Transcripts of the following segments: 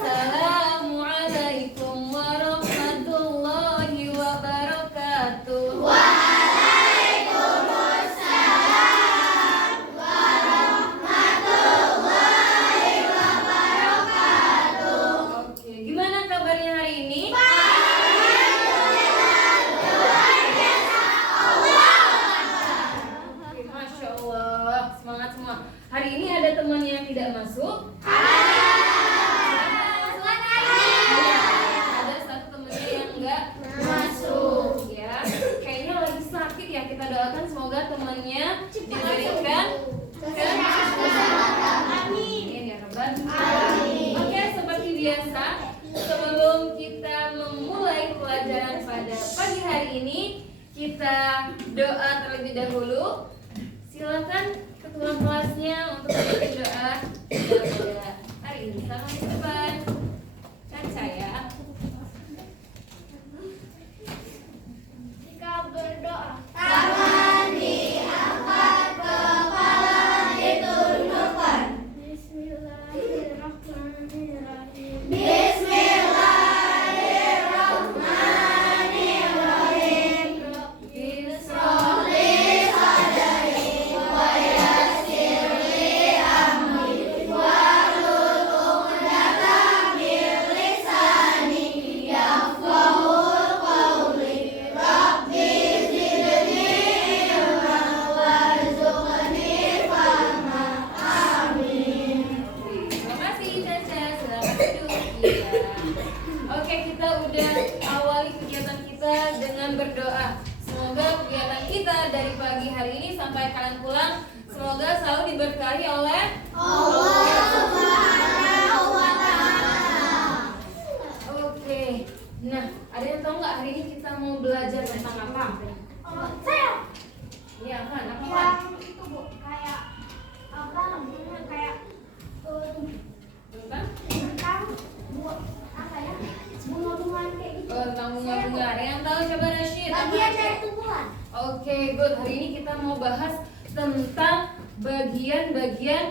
Assalamualaikum warahmatullahi wabarakatuh. Waalaikumsalam warahmatullahi wabarakatuh. Oke, gimana kabarnya hari ini? Oke, Masya Allah, semangat semua. Hari ini ada teman yang tidak masuk? Ada satu temennya yang enggak masuk ya. Kayaknya lagi sakit ya. Kita doakan semoga temannya diberikan kesehatan. Amin ya Rabbal alamin. Oke, seperti biasa, sebelum kita memulai pelajaran pada pagi hari ini, kita doa terlebih dahulu. Silakan ketua kelasnya untuk membaca doa pada hari ini. Salam di depan. Caca ya. Jika berdoa, Tangan diangkat, kepala ditundukkan. Bismillahirrahmanirrahim. Bismillahirrahmanirrahim. Bismillah sadari wa yassir li amri wahlul 'uqdatam min lisani yafqahul qawli. Rabbi zidni ilman warzuqni fahma. Amin. Terima kasih Caca, selamat duduk ya. Oke, kita udah awali kegiatan kita dengan berdoa. Semoga kegiatan kita dari pagi hari ini sampai kalian pulang, semoga selalu diberkahi oleh Allah Subhanahu wa ta'ala. Oke. Nah, ada yang tahu nggak hari ini kita mau belajar tentang apa? Saya Iya, kan? Apa? yang itu Bu, kayak apa namanya kayak Tentang? tentang apa ya bunga-bungaan kayak gitu. Oh, tentang bunga-bunga. Ada yang tahu coba Rashid? Apa, Bagian Rashid? dari tumbuhan. Oke, good. Hari ini kita mau bahas tentang bagian-bagian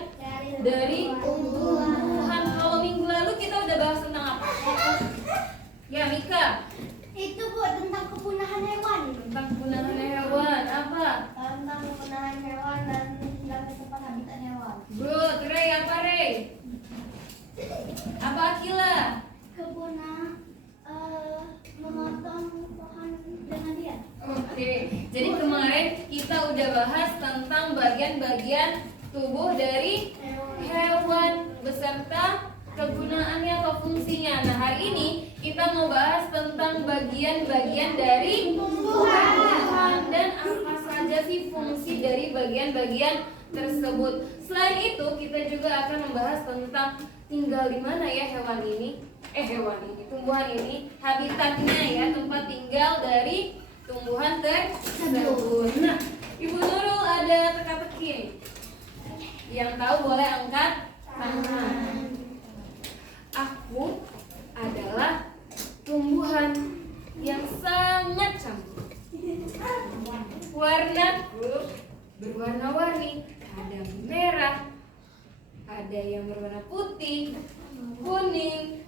dari tumbuhan. Kalau minggu lalu kita udah bahas tentang apa? Ya, Mika. Itu Bu tentang kepunahan hewan. Tentang kepunahan hewan. Apa? Tentang kepunahan hewan dan tinggal di tempat habitat hewan. Good. Ray, apa Ray? Apa Akila? Kepunah memotong pohon dengan dia. Oke. Jadi kemarin kita udah bahas tentang bagian-bagian tubuh dari hewan beserta kegunaannya atau fungsinya. Nah, hari ini kita mau bahas tentang bagian-bagian dari tumbuhan dan apa saja sih fungsi dari bagian-bagian tersebut. Selain itu, kita juga akan membahas tentang tinggal di mana ya tumbuhan ini, habitatnya ya, tempat tinggal dari tumbuhan tersebut. Nah, Ibu Nurul ada teka-teki nih. Yang tahu boleh angkat tangan. Aku adalah tumbuhan yang sangat cantik. Warnaku berwarna-warni. Ada merah, ada yang berwarna putih, kuning,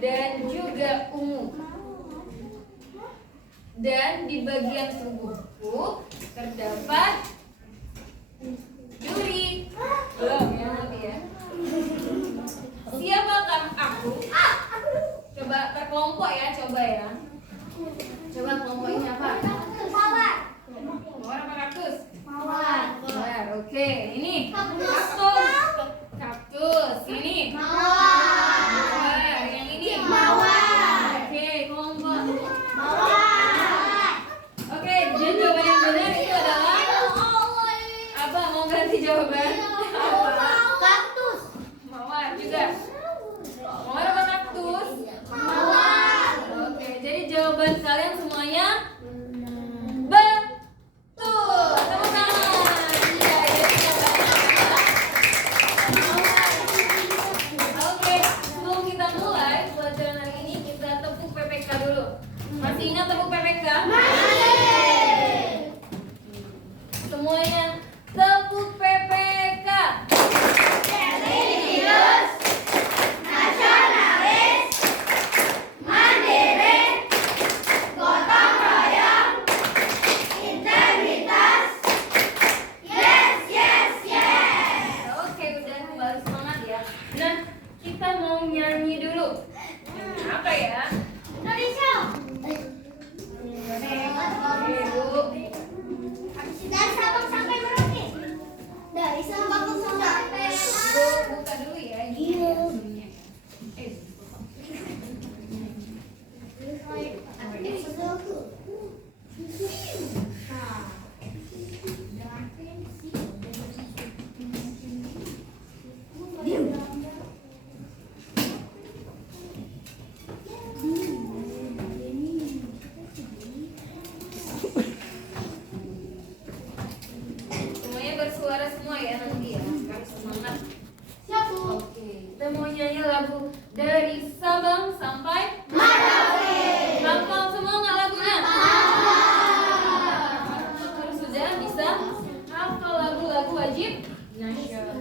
dan juga ungu. Dan di bagian tubuhku terdapat duri. Belum ya nanti ya. Siapakah aku? Coba terkelompok ya, coba ya. Coba kelompoknya apa? Mawar. Mawar apa kaktus? Mawar. Mawar, oke. Ini Kaktus. kaktus. Ini Mawar. mawar. Yang ini Mawar. Oke, kelompok. Mawar. Oke, jadi jawaban yang benar itu adalah apa? Mau ganti jawaban? Apa? Kaktus. Mawar juga. Mawar apa kaktus? Mawar. Oke, jadi jawaban kalian semuanya betul. Tepuk tangan. Iya, jadi jawabannya adalah Oke, sebelum kita mulai pelajaran hari ini, kita tepuk PPK dulu. Masih ingat tepuk PPK? Semuanya tepuk PPK. Serius nasionalis nyanyi dulu. Apa ya? Indonesia. Ibu. Dari Sabang sampai Merauke. Dari Sabang sampai Bu, buka dulu ya. Iya. Semuanya bersuara semua ya nanti ya. Harus semangat. Siap, Bu. Oke, kita mau nyanyi lagu dari Sabang sampai Merauke. hafal semua nggak lagunya? Kalau sudah bisa hafal lagu-lagu wajib nasional.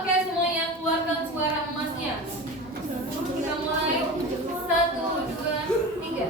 Oke, semuanya keluarkan suara emasnya. Kita mulai 1, 2, 3.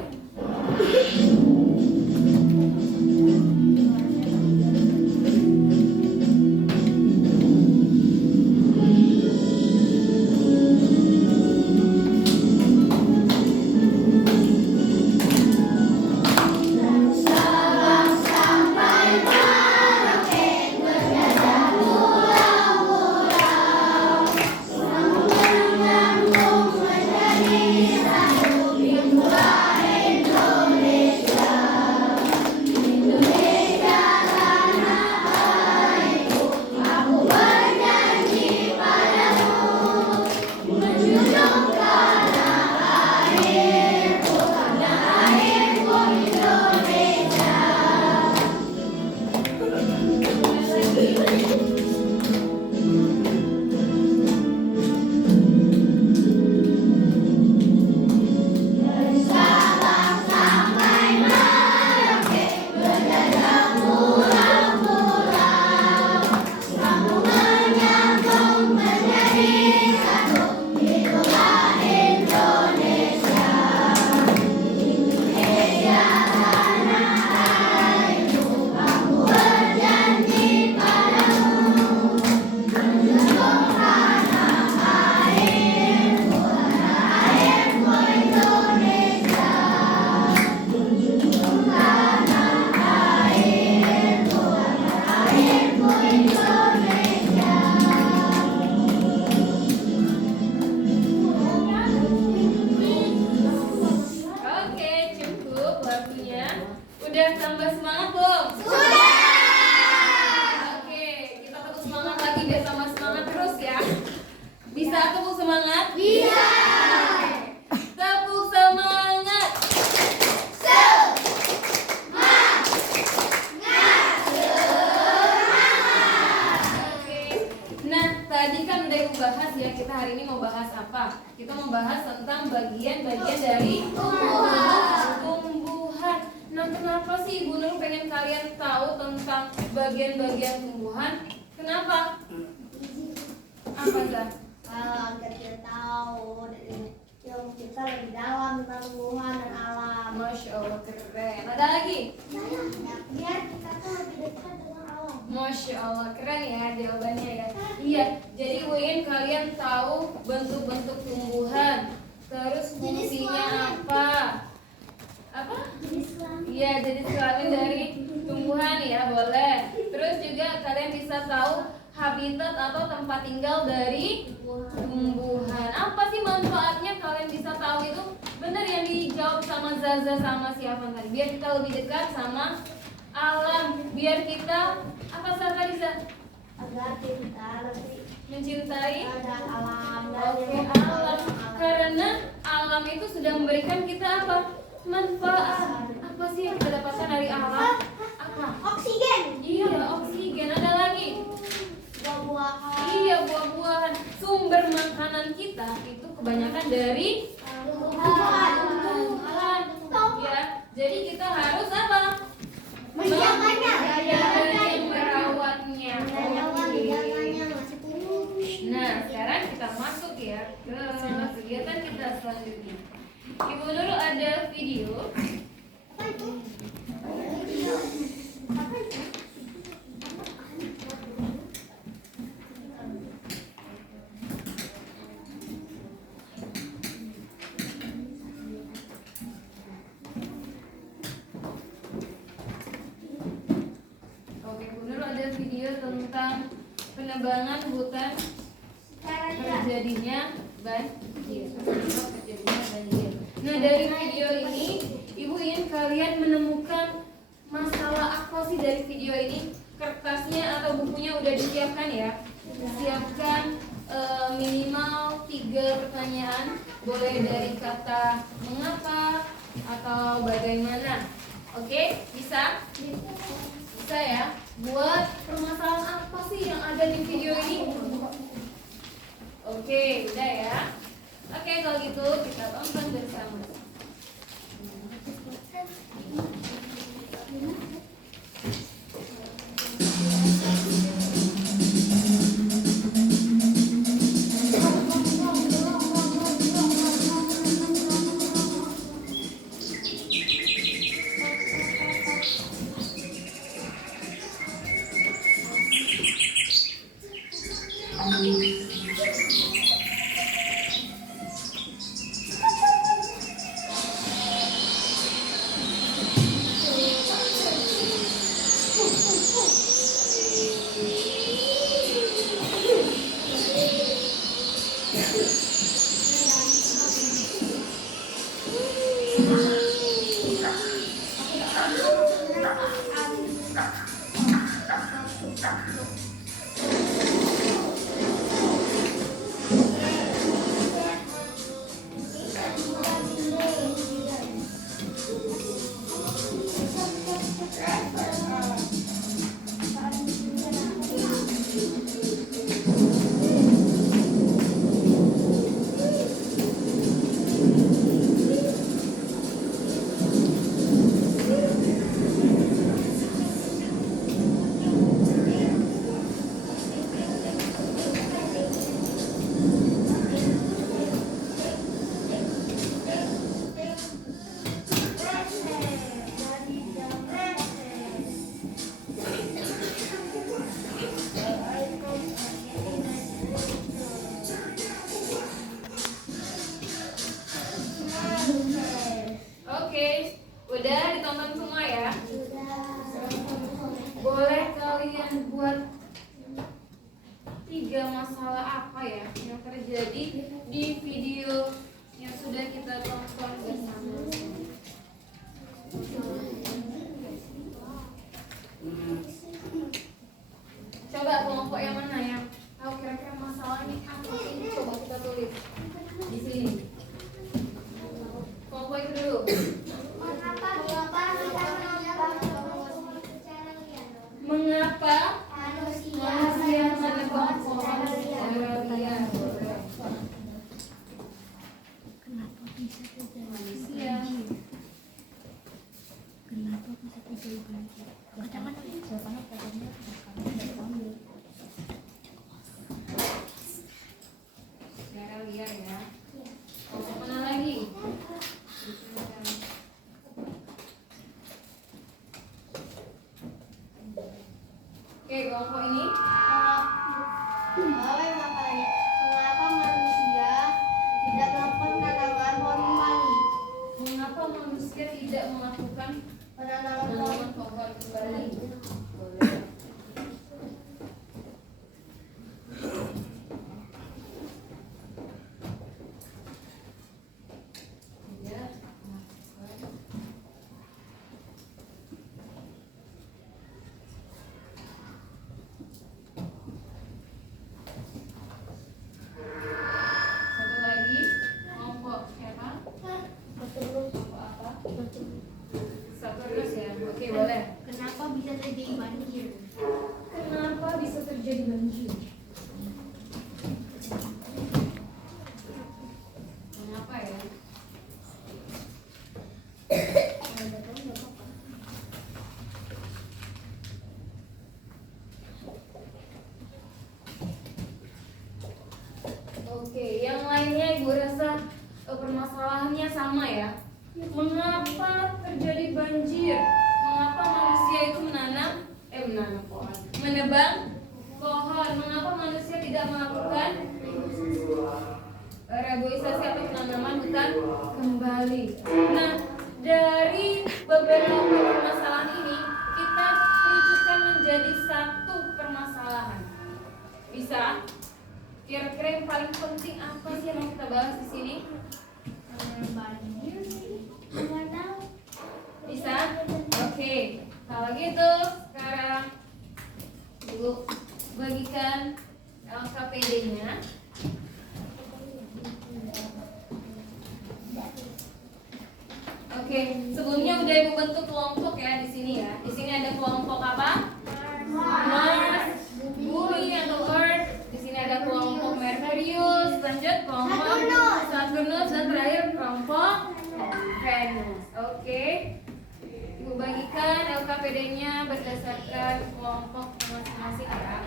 Oke, cukup lagunya. Udah tambah semangat belum? Sudah. Oke, kita tepuk semangat lagi biar tambah semangat terus ya. Bisa tepuk semangat? Bisa. Tepuk semangat. Oke. Nah, tadi kan udah ibu bahas ya, kita hari ini mau bahas apa? Kita mau bahas tentang bagian-bagian dari tumbuhan. Nah, kenapa sih Ibu Nur pengen kalian tahu tentang bagian-bagian tumbuhan? Kenapa? Apa Zah? Agar kita tahu dari ilmu kita lebih dalam tentang tumbuhan dan alam. Masya Allah, keren. Ada lagi? Biar kita tuh lebih dekat dengan alam. Masya Allah, keren ya jawabannya ya. Iya, jadi Win kalian tahu bentuk-bentuk tumbuhan, terus fungsinya apa? Apa? Jenis kelamin. Iya, jadi kelamin dari tumbuhan ya, boleh. Terus juga kalian bisa tahu habitat atau tempat tinggal dari tumbuhan. Apa sih manfaatnya kalian bisa tahu itu? Bener yang dijawab sama Zaza sama siapa tadi. Biar kita lebih dekat sama alam. Biar kita apa Saka Riza? Agar kita lebih Mencintai ada alam dan Oke, ilmu alam. alam. Karena alam itu sudah memberikan kita apa? Manfaat. Apa sih yang kita dapatkan dari alam? Apa? Oksigen. Iya, oksigen. Ada lagi? Buah-buahan. Iya, buah-buahan. Sumber makanan kita itu kebanyakan dari Tumbuhan. tumbuhan. Ya, jadi kita harus apa? Menjaganya. Merawatnya. Menjaganya masih tumbuh. Nah, sekarang kita masuk ya ke kegiatan kita selanjutnya. Ibu Nurul ada video. Apa itu? Apa itu? penebangan hutan terjadinya banjir. Nah, dari video ini Ibu ingin kalian menemukan masalah apa sih dari video ini? Kertasnya atau bukunya udah disiapkan ya? Siapkan minimal 3 pertanyaan, boleh dari kata mengapa atau bagaimana. Oke, bisa? Bisa ya? Buat permasalahan apa sih yang ada di video ini? Oke, udah ya. Oke, kalau gitu kita tonton bersama. Oke, udah ditonton semua ya? Boleh kalian buat 3 masalah apa ya yang terjadi di video yang sudah kita tonton bersama? Coba kelompok yang mana ya? Tahu kira-kira masalah ini apa sih? Coba kita tulis di sini. Kelompok itu dulu. Mengapa manusia menebang pohon secara liar? Kenapa bisa terjadi Manusia. Kenapa bisa terjadi banjir? Jangan jawabannya katanya ambil. Secara liar ya. Kelompok mana lagi? Oke, kelompok ini. Mengapa manusia tidak melakukan penanaman pohon kembali? Mengapa manusia tidak melakukan Penanaman pohon penanaman pohon kembali? Boleh. Ya. Satu lagi, kelompok siapa? Kelompok apa? Satu terus ya. Oke, boleh. Kenapa bisa terjadi banjir? Kenapa bisa terjadi banjir? Mengapa ya? Oke, yang lainnya Ibu rasa permasalahannya sama ya. Mengapa terjadi banjir? Mengapa manusia itu menanam pohon? Menebang pohon. Mengapa manusia tidak melakukan reboisasi atau penanaman hutan kembali? Nah, dari beberapa permasalahan ini kita rujukan menjadi satu permasalahan. Bisa? Kira-kira yang paling penting apa sih yang mau kita bahas di sini? Bisa? Oke. Kalau gitu sekarang Ibu bagikan LKPD-nya. Oke, sebelumnya udah Ibu bentuk kelompok ya di sini ya. Di sini ada kelompok apa? Mars, Bumi atau Earth. Di sini ada kelompok Merkurius, lanjut kelompok Saturnus dan terakhir kelompok Venus. Oke. Ibu bagikan LKPD-nya berdasarkan kelompok masing-masing ya.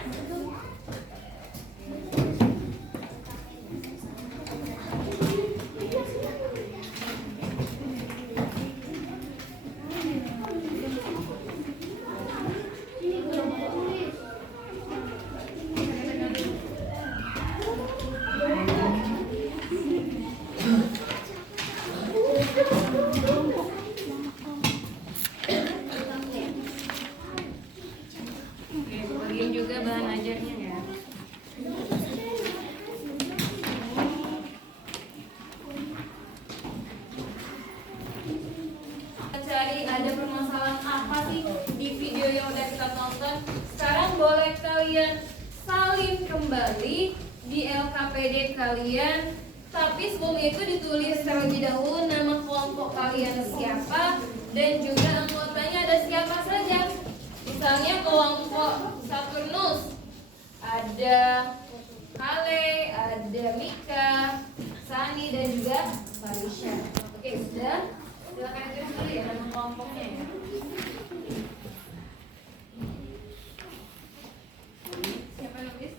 Oke, Ibu bagiin juga bahan ajarnya ya. Cari ada permasalahan apa sih di video yang udah kita tonton. Sekarang boleh kalian salin kembali di LKPD kalian. Tapi sebelum itu ditulis terlebih dahulu nama kelompok kalian siapa dan juga anggotanya ada siapa saja. Misalnya kelompok Saturnus ada Kale, ada Mika, Sani dan juga Falisha. Oke, sudah. Silakan tulis dulu ya nama kelompoknya ya. Siapa nulis?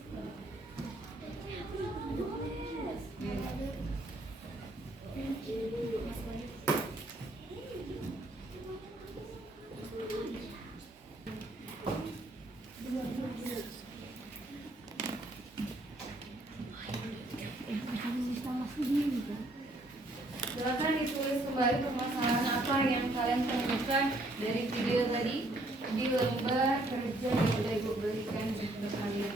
Silakan ditulis kembali permasalahan apa yang kalian temukan dari video tadi di lembar kerja yang sudah Ibu berikan ke kalian.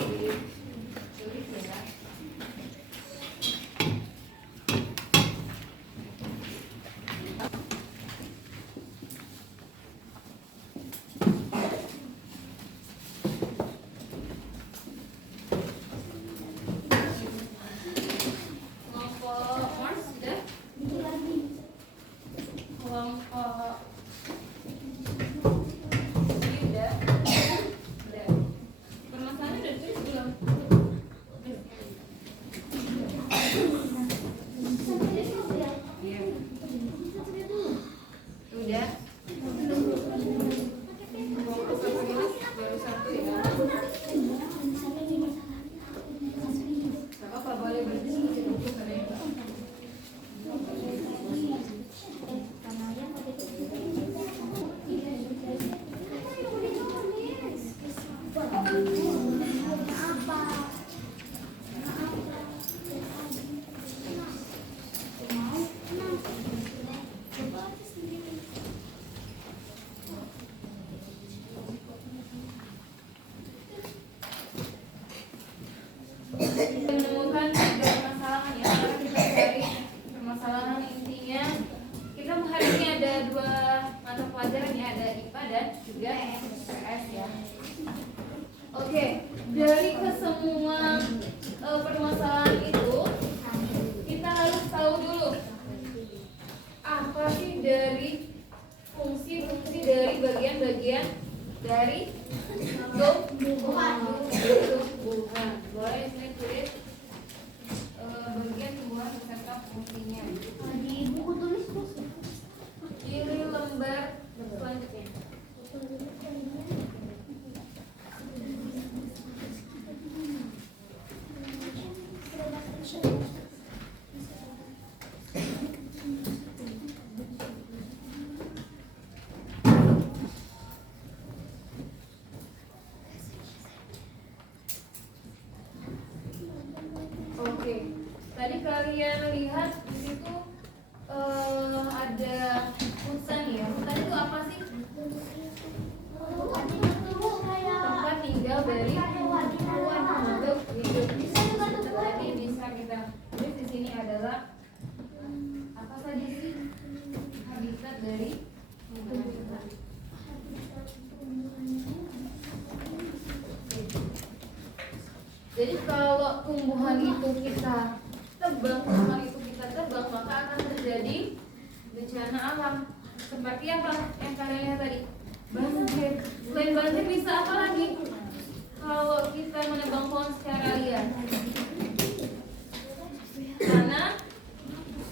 Tulis ya. Kelompok Mars sudah? Kelompok ini udah? Udah. Permasalahannya udah tulis belum? Iya. Udah? Kelompok Saturnus baru satu ya. Gak apa-apa, boleh berhenti sedikit karena menemukan tiga permasalahan ya. Sekarang kita cari permasalahan intinya. Kita hari ini ada dua mata pelajaran ya, ada IPA dan juga PS ya. Oke, dari kesemua permasalahan itu kita harus tahu dulu apa sih dari fungsi-fungsi dari bagian-bagian dari tumbuhan. Boleh saya tulis bagian tumbuhan beserta fungsinya Di buku tulis terus. di lembar selanjutnya. Oke, tadi kalian lihat di situ ada hutan ya. Hutan itu Jadi kalau tumbuhan itu kita tebang, maka akan terjadi bencana alam. Seperti apa yang kalian lihat tadi? Banjir. Selain banjir bisa apa lagi? Kalau kita menebang pohon secara liar, tanah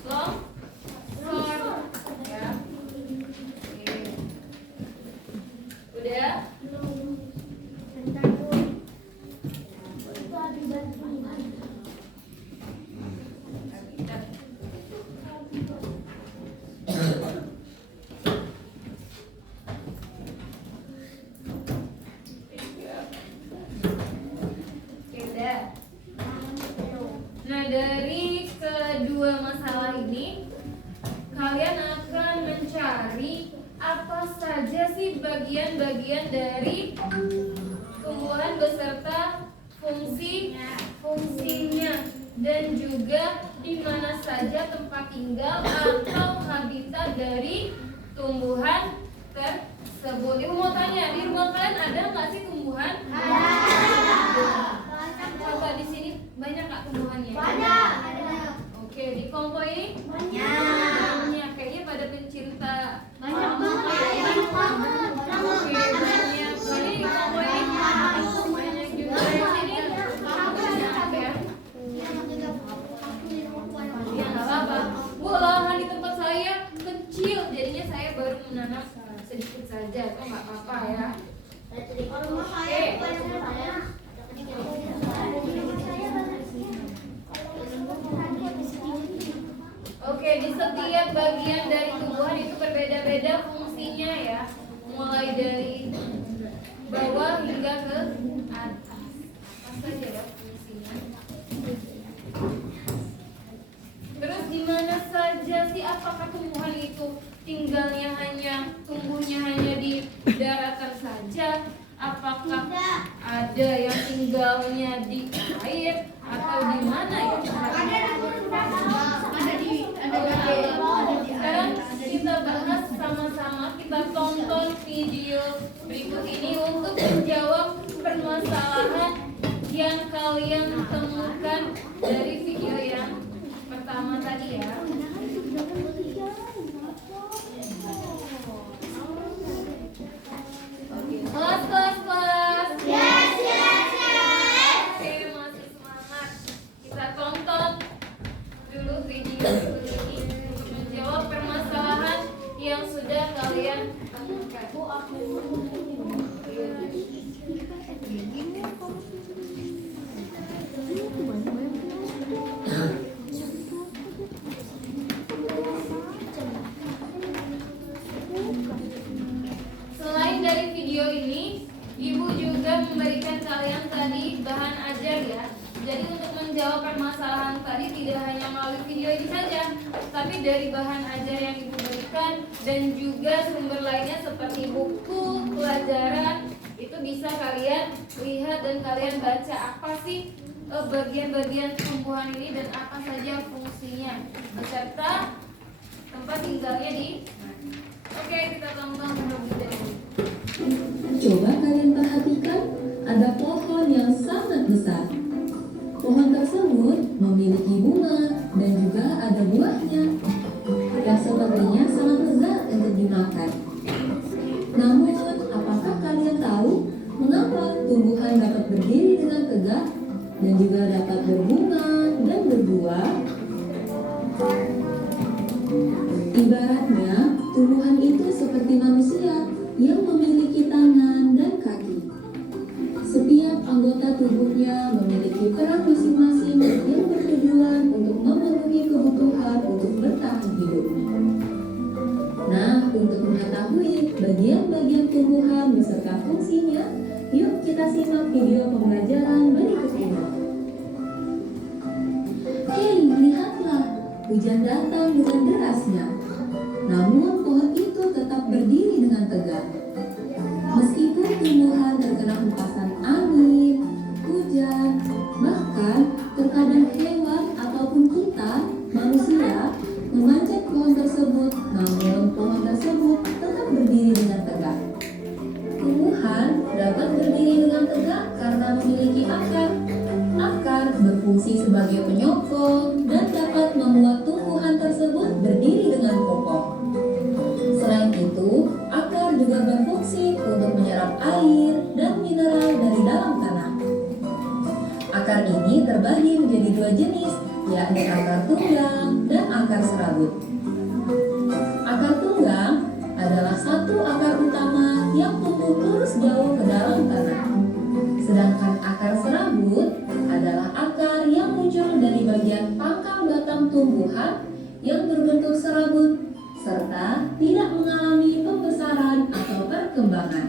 longsor, ya. Oke. Udah? Nah, dari kedua masalah ini kalian akan mencari apa saja sih bagian-bagian dari tumbuhan beserta fungsinya dan juga di mana saja tempat tinggal atau habitat dari tumbuhan tersebut. Ibu mau tanya, di rumah kalian ada nggak sih tumbuhan? Coba di sini banyak nggak tumbuhannya? Banyak. Oke, di Kompo ini? Banyak. Kayaknya pada pencinta Banyak alam. banget. Oke, banyak. Ini di Kompo ini? Banyak juga. Di sini? Banyak ya? Ya nggak apa-apa. Bu, lahan di tempat saya kecil, jadinya saya baru menanam sedikit saja. Itu nggak apa-apa ya. Oke, di setiap bagian dari tumbuhan itu berbeda-beda fungsinya ya. Mulai dari bawah hingga ke atas. Apa saja ya fungsinya? Terus di mana saja sih, apakah tumbuhan itu tumbuhnya hanya di daratan saja? Apakah ada yang tinggalnya di air atau di mana ya? Sekarang kita bahas sama-sama, kita tonton video berikut ini untuk menjawab permasalahan yang kalian temukan dari video yang pertama tadi ya. Kelas. Yes. Oke, masih semangat. Kita tonton dulu video berikut ini untuk menjawab permasalahan yang sudah kalian temukan. Selain dari video ini, Ibu juga memberikan kalian tadi bahan ajar ya. Jadi untuk menjawab permasalahan tadi tidak hanya melalui video ini saja, tapi dari bahan ajar yang Ibu berikan dan juga sumber lainnya seperti buku, pelajaran, itu bisa kalian lihat dan kalian baca apa sih bagian-bagian tumbuhan ini dan apa saja fungsinya beserta tempat tinggalnya di. Oke, kita tonton terlebih dahulu. Coba kalian perhatikan, ada pohon yang sangat besar. Pohon tersebut memiliki bunga dan juga ada buahnya yang sepertinya sangat lezat untuk dimakan. Namun, apakah kalian tahu mengapa tumbuhan dapat berdiri dengan tegak dan juga dapat berbunga dan berbuah? Ibaratnya, tumbuhan itu seperti manusia yang memiliki tangan dan kaki. Setiap anggota tubuhnya memiliki peran masing-masing yang bertujuan untuk memenuhi kebutuhan untuk bertahan hidup. Nah, untuk mengetahui bagian-bagian tumbuhan beserta fungsinya, yuk kita simak video pembelajaran berikut ini. Hei, lihatlah, hujan datang dengan derasnya. Namun pohon itu tetap berdiri dengan tegak. Meskipun tumbuhan terkena hempasan angin, hujan, bahkan terkadang hewan ataupun kita, manusia, memanjat pohon tersebut, namun pohon tersebut tetap berdiri dengan tegak. Tumbuhan dapat berdiri dengan tegak karena memiliki akar. berfungsi sebagai penyokong dan dapat membuat tumbuhan tersebut berdiri dengan kokoh. Selain itu, akar juga berfungsi untuk menyerap air dan mineral dari dalam tanah. Akar ini terbagi menjadi dua jenis, yakni akar tunggang dan akar serabut. Akar tunggang adalah satu akar utama yang tumbuh lurus jauh ke dalam tanah. Sedangkan akar serabut adalah akar yang muncul dari bagian pangkal batang tumbuhan yang berbentuk serabut serta tidak mengalami pembesaran atau perkembangan.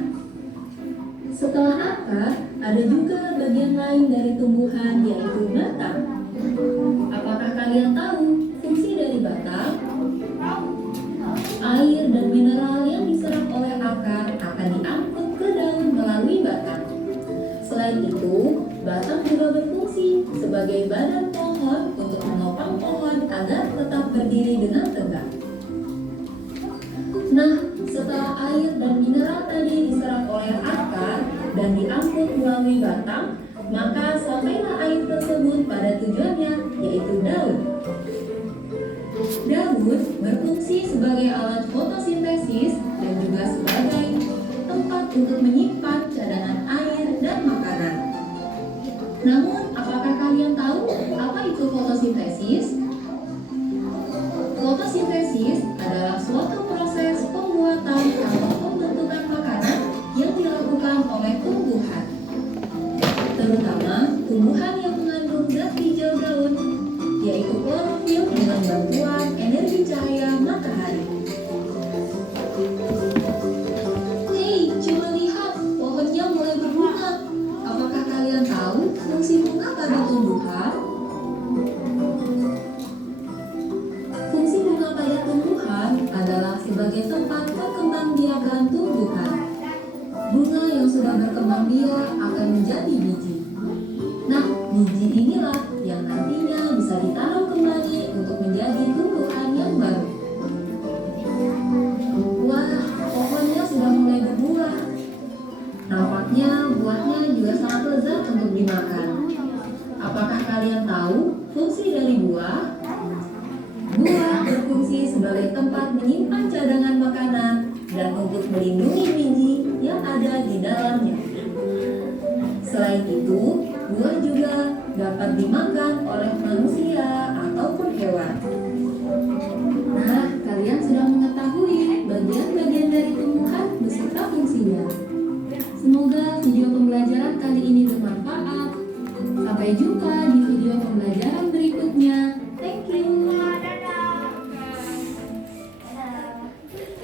Setelah akar, ada juga bagian lain dari tumbuhan yaitu batang. Apakah kalian tahu fungsi dari batang? Air dan mineral yang diserap oleh akar akan diangkut ke daun melalui batang. Selain itu, batang juga berfungsi sebagai badan pohon untuk menopang pohon agar tetap berdiri dengan tegak. Nah, setelah air dan mineral tadi diserap oleh akar dan diangkut melalui batang, maka sampailah air tersebut pada tujuannya, yaitu daun. Daun berfungsi sebagai alat fotosintesis dan juga sebagai tempat untuk menyimpan cadangan air dan makanan. Namun, apakah kalian tahu apa itu fotosintesis? Fotosintesis adalah suatu proses pembuatan atau pembentukan makanan yang dilakukan oleh tumbuhan, terutama tumbuhan yang mengandung zat hijau daun, yaitu klorofil dengan bantuan energi cahaya matahari. Hei, coba lihat, pohonnya mulai berbunga. Apakah kalian tahu fungsi bunga pada tumbuhan? Fungsi bunga pada tumbuhan adalah sebagai tempat perkembangbiakan tumbuhan. Bunga yang sudah berkembang biak akan menjadi biji. Nah, biji inilah yang nantinya bisa ditanam kembali untuk menjadi tumbuhan yang baru. Wah, pohonnya sudah mulai berbuah. Nampaknya buahnya juga sangat lezat untuk dimakan. Apakah kalian tahu fungsi dari buah? Buah berfungsi sebagai tempat menyimpan cadangan makanan dan untuk melindungi biji yang ada di dalamnya. Selain itu, buah juga dapat dimakan oleh manusia ataupun hewan. Nah, kalian sudah mengetahui bagian-bagian dari tumbuhan beserta fungsinya. Semoga video pembelajaran kali ini bermanfaat. Sampai jumpa di video pembelajaran berikutnya. Thank you.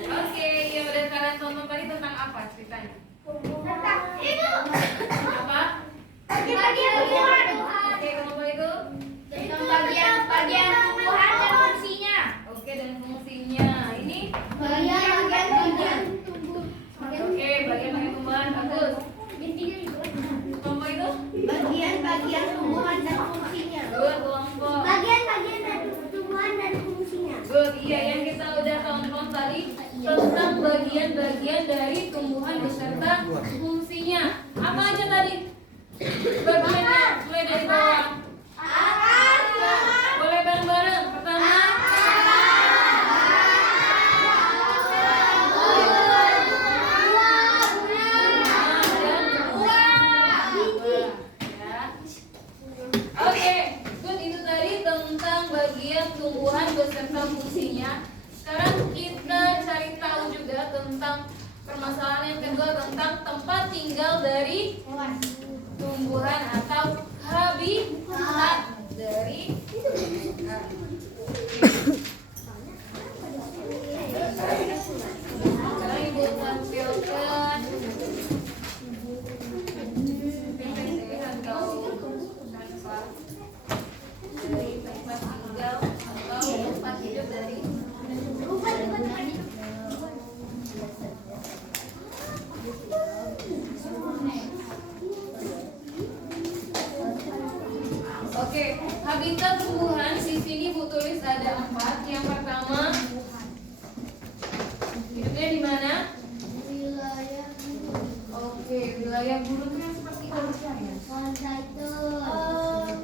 Oke, yang udah kalian tonton tadi tentang apa ceritanya? Apa? Bagian tumbuhan. Oke, kenapa itu? Tentang bagian tumbuhan dan fungsinya. Oke, dan fungsinya. Ini Bagian tumbuh. oke, bagian tumbuhan bagus. Kelompok itu? Bagian tumbuhan dan fungsinya. Good, kelompok. Bagian dari tumbuhan dan fungsinya. Good, iya yang kita udah tonton tadi tentang bagian-bagian dari tumbuhan beserta fungsinya. Apa aja tadi? Bagiannya mulai dari bawah. Boleh bareng-bareng. Pertama, oke, good, itu tadi tentang bagian tumbuhan beserta fungsinya. Sekarang kita cari tahu juga tentang permasalahan yang kedua tentang tempat tinggal dari tumbuhan atau habitat dari sekarang ibu tampilkan atau dari tempat tinggal atau tempat hidup dari Oke, habitat tumbuhan di sini Bu tulis ada 4. Yang pertama, hidupnya di mana? Wilayah Oke, wilayah gurunnya seperti apa ya? pohon zaitun.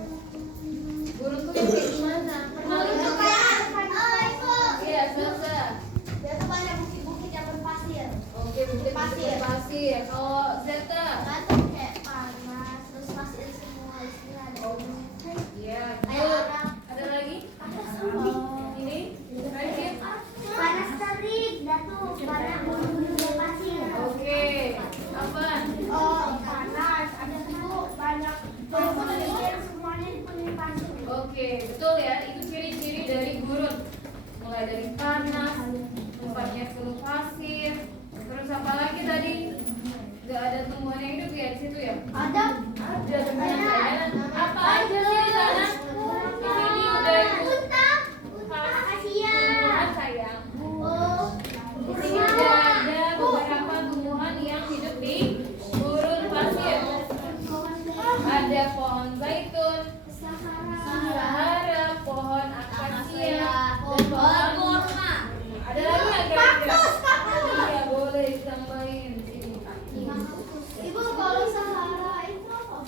ya, itu ciri-ciri dari gurun. Mulai dari panas, tempatnya keruh pasir, terus apa lagi tadi? Gak ada tumbuhan yang hidup ya di situ ya? Ada. Ada teman-teman. Apa aja sih di sana? Di sini udah itu tumbuhan sayang. Di sini udah ada beberapa tumbuhan yang hidup di gurun pasir. Ada pohon zaitun, sahara, pohon akasia, dan pohon ada lagi nggak kira-kira? Ya boleh ditambahin sini. Ibu, kalau Sahara itu apa?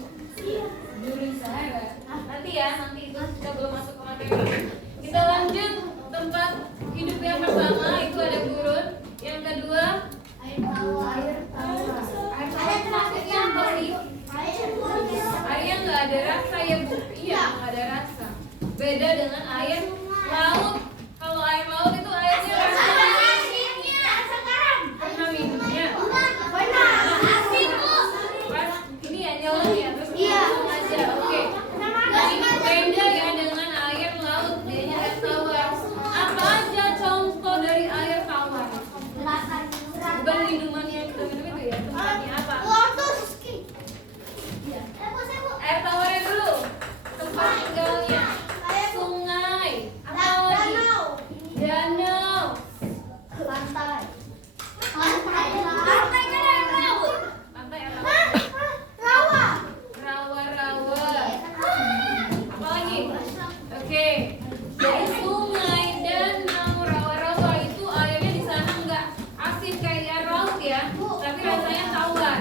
Gurun Sahara. Nanti ya, nanti itu kita belum masuk ke materi. Kita lanjut tempat hidup yang pertama itu ada gurun. Yang kedua Air tawar. air maksudnya apa sih? Air yang nggak ada rasa ya bu? Iya nggak ada rasa. Beda dengan air laut. Kalau air laut itu airnya rasanya pernah minumnya. Pas ini ya nyelem ya terus langsung aja. Oke. Nah ini beda ya dengan air laut. Dianya air tawar. Apa aja contoh dari air tawar? Bukan minuman yang kita minum itu ya. Tempatnya apa? Air tawarnya dulu. Tempat tinggalnya. Sungai. Apa lagi? Danau. Pantai apa? Rawa-rawa. Apa lagi? Oke. Dari sungai, danau, rawa-rawa itu airnya di sana nggak asin kayak di air laut ya, tapi rasanya tawar.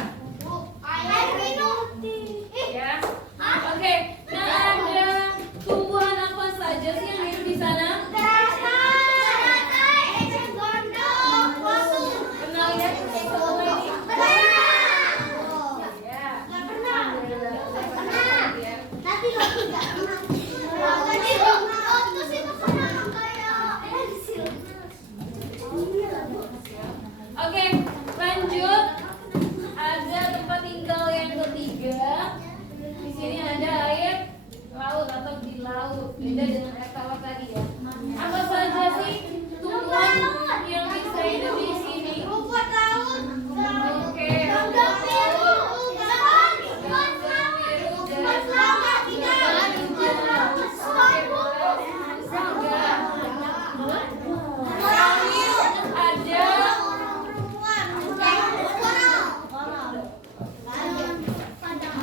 Ya. Oke. Nah ada tumbuhan apa saja sih yang hidup di sana? Pernah lihat semua ini? Ya. Ya. Oke, lanjut. Ada tempat tinggal yang ketiga. Di sini ada air laut atau di laut. Beda dengan air tawar tadi ya. Apa saja sih tumbuhan yang bisa hidup di sini? Oke.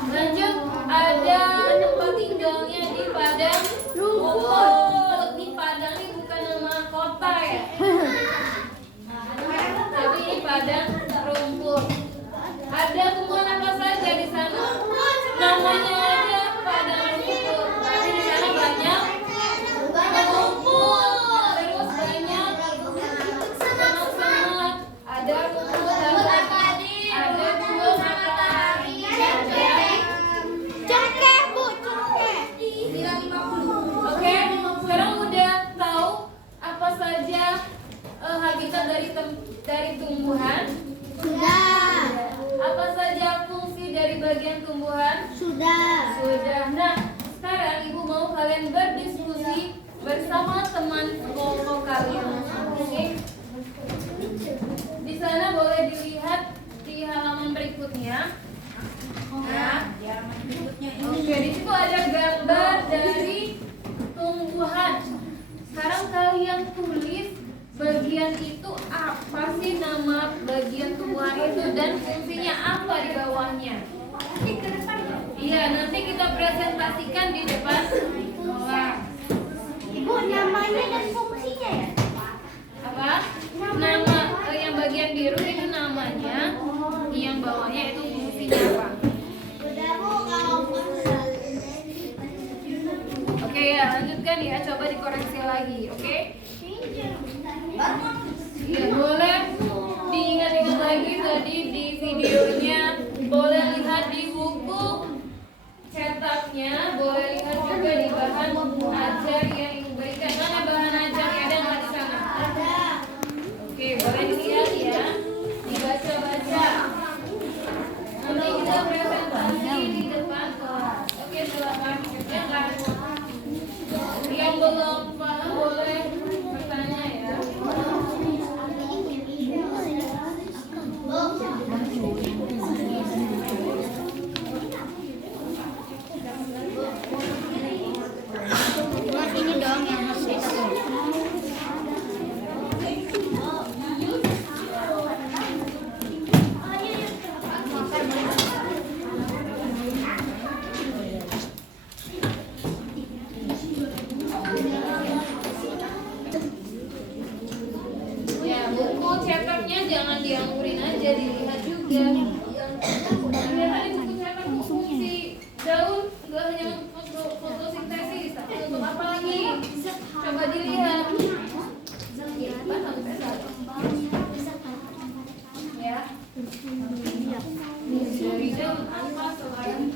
Lanjut, ada tempat tinggalnya di padang rumput. Di Padang ini bukan nama kota ya, tapi ini padang rumput. Ada tumbuhan apa saja di sana? Namanya aja padang rumput, tapi di sana banyak rumput, terus banyak semut-semut. Ada rumput, ada juga matahari, Oke, sekarang udah tahu apa saja habitat dari tumbuhan. Apa saja fungsi dari bagian tumbuhan? Sudah. Nah, sekarang ibu mau kalian berdiskusi bersama teman kelompok kalian. Oke? Di sana boleh dilihat di halaman berikutnya. Nah, oke, di situ ada gambar dari tumbuhan. Sekarang kalian tulis bagian itu apa sih nama bagian tumbuhan itu dan fungsinya apa di bawahnya. Iya, nanti kita presentasikan di depan kelas. Ibu, namanya dan fungsinya ya? Apa? Nama yang bagian biru itu namanya, yang bawahnya itu fungsinya apa? Udah Bu, kalau Oke ya, lanjutkan ya, coba dikoreksi lagi, oke? Ya, boleh diingat-ingat lagi tadi di videonya, boleh lihat di buku cetaknya, boleh lihat juga di bahan ajar yang ibu berikan. Mana bahan ajar yang ada nggak di sana? Oke, boleh dilihat ya, dibaca-baca. Nanti kita presentasi di depan kelas. Oke, silakan dikerjakan. Yang nggak hanya untuk fotosintesis, tapi untuk apa lagi? Coba dilihat. Ya. Dari daun ampas sekarang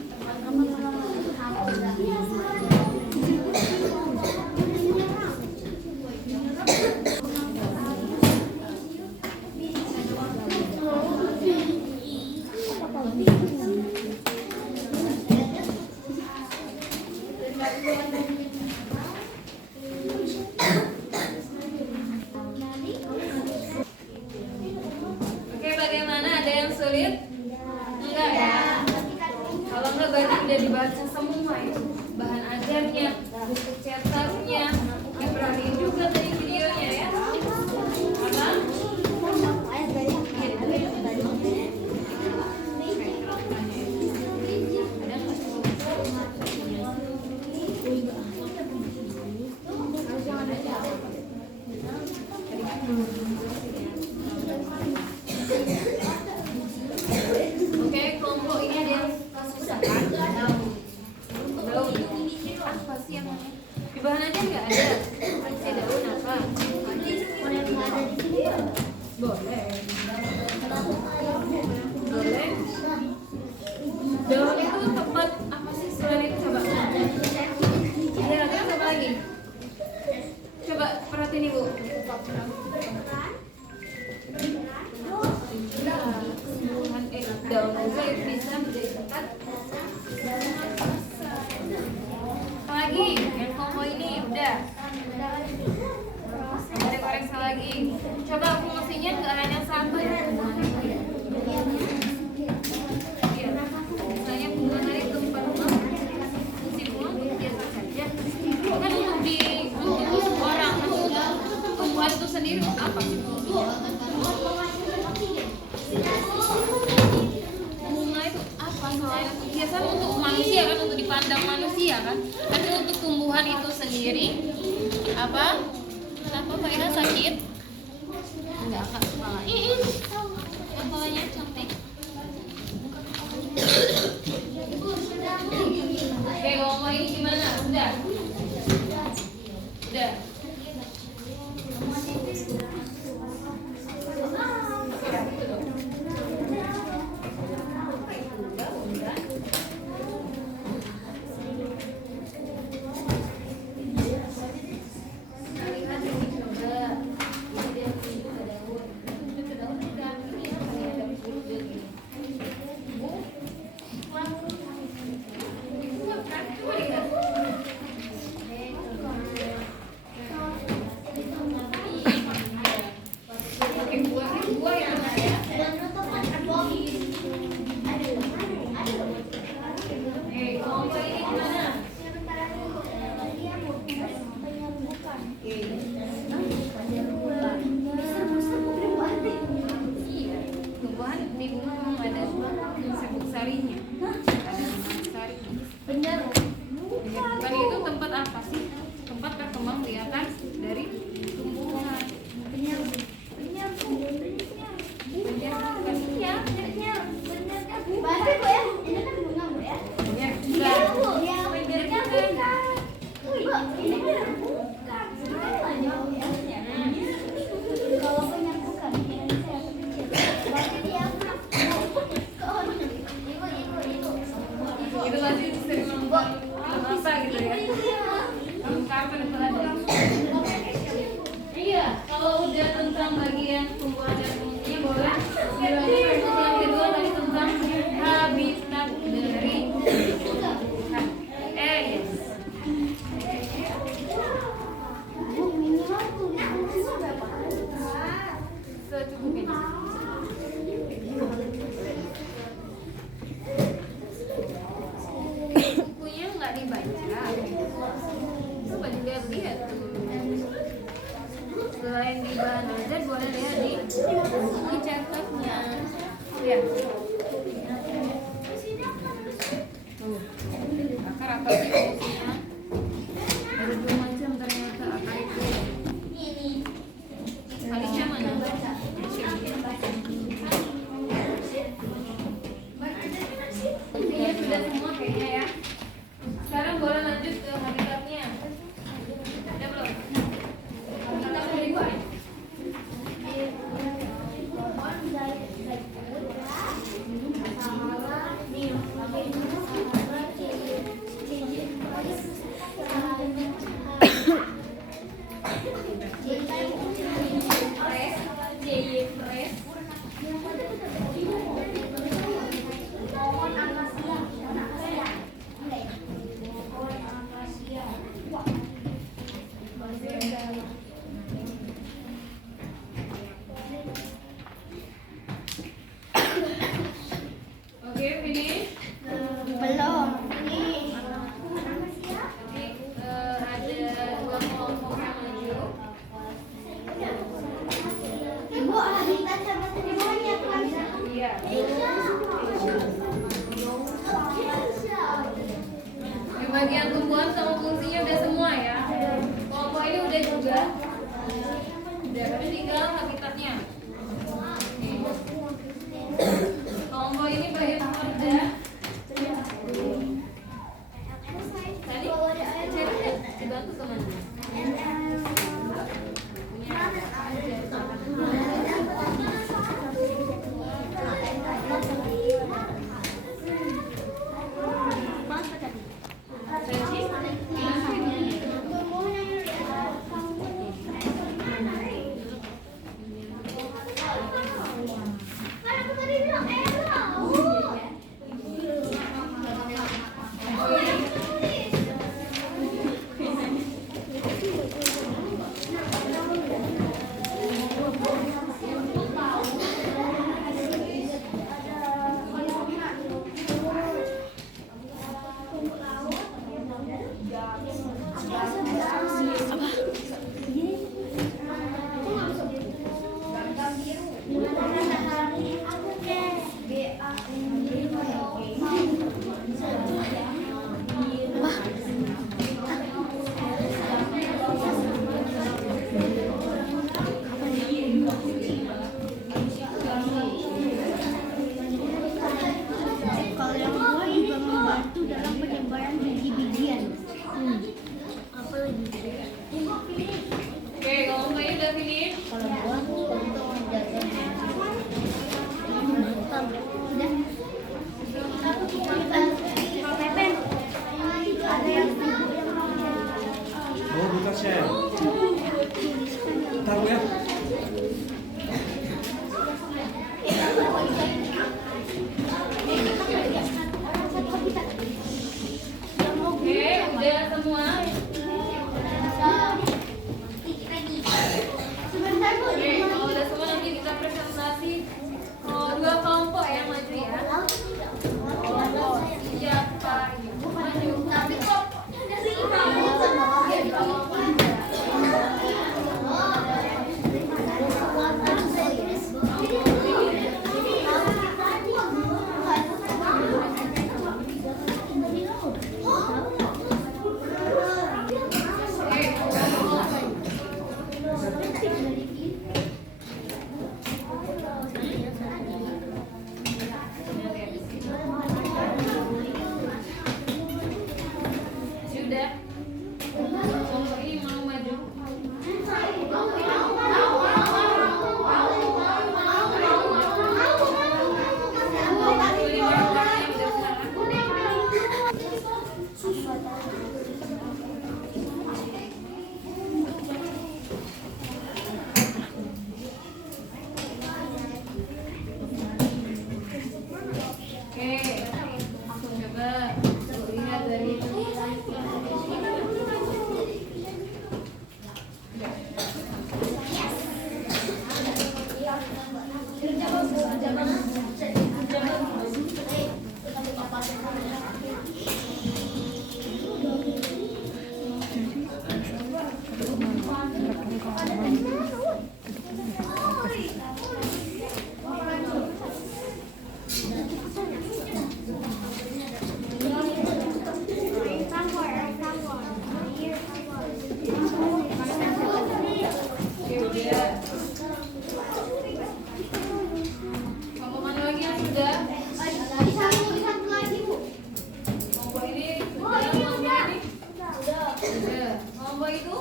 Oke, bagaimana? Ada yang sulit? Enggak ya? Kalau enggak berarti udah dibaca semua ya. Bahan ajarnya, buku cetaknya, perhatiin juga tadi videonya ya. Apa? Oke, kelompok ini ada yang susah kan? Daun. Apa sih yang di bahan aja nggak ada? Baca daun apa? Boleh. Boleh. Daun itu tempat apa sih selain itu coba? Ada lagi apa lagi? Coba perhatiin ibu. Daun juga itu bisa menjadi tempat. Apa lagi? Yang combo ini udah. Ada koreksi lagi. Coba fungsinya nggak hanya satu. Misalnya penggunaan itu tempat fungsi buang biasa saja. Kan untuk orang, untuk tumbuhan itu sendiri apa sih? Bunga itu apa soalnya? Biasanya untuk manusia kan, untuk dipandang manusia kan. Tapi untuk tumbuhan itu sendiri apa? Kenapa Pak Ira sakit? Enggak, Kak, kepalanya. Kepalanya cantik. Oke, ngomong ini gimana? Udah. Udah. Selain di bahan ajar, boleh lihat di buku cetaknya. Ya. Akar apa sih fungsinya? Ada 2 macam ternyata akar itu. Kalinya mana? Ini sudah semua kayaknya ya. Pembagian tumbuhan sama fungsinya udah semua ya. Kelompok ini udah juga. Udah, tapi tinggal habitatnya. Kelompok ini bagian pekerja. Tadi dibantu kemana? Kalau yang dua juga membantu dalam penyebaran biji-bijian. Apa lagi? Oke, kelompok ini udah finish. Kalau dua untuk menjaga udah. Kalau Pepen ada yang Oh, buka share. Taruh ya. Oke, udah semua. Oke, kalau udah semua nanti kita presentasi dua kelompok yang maju ya. Siapa yang maju? Tapi kelompoknya udah sudah. Kelompok ini mau maju. Oke, aku coba lihat dari kelompok mana lagi yang sudah? Kelompok ini sudah, kelompok ini sudah. Kelompok itu